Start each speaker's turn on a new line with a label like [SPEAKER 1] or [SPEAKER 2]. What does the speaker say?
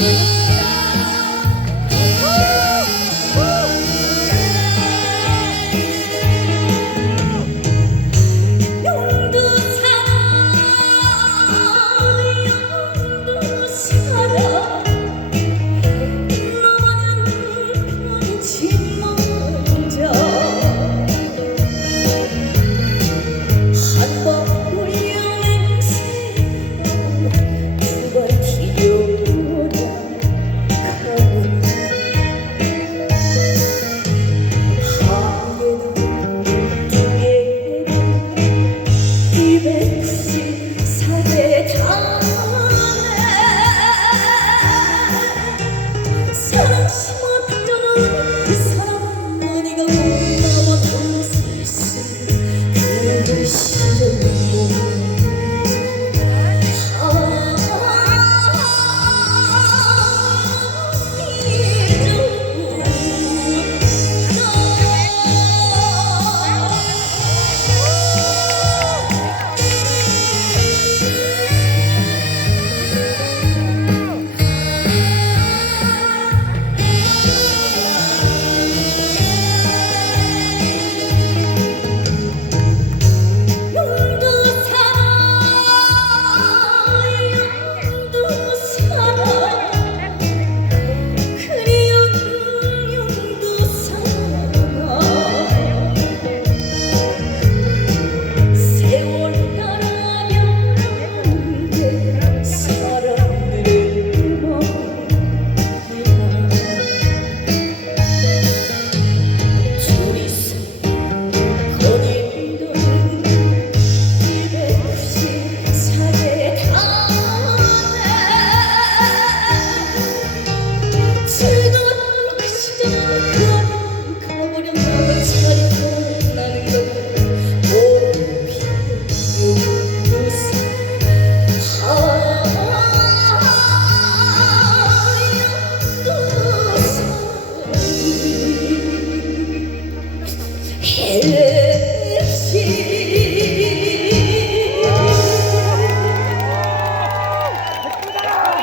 [SPEAKER 1] 용두 Yeah.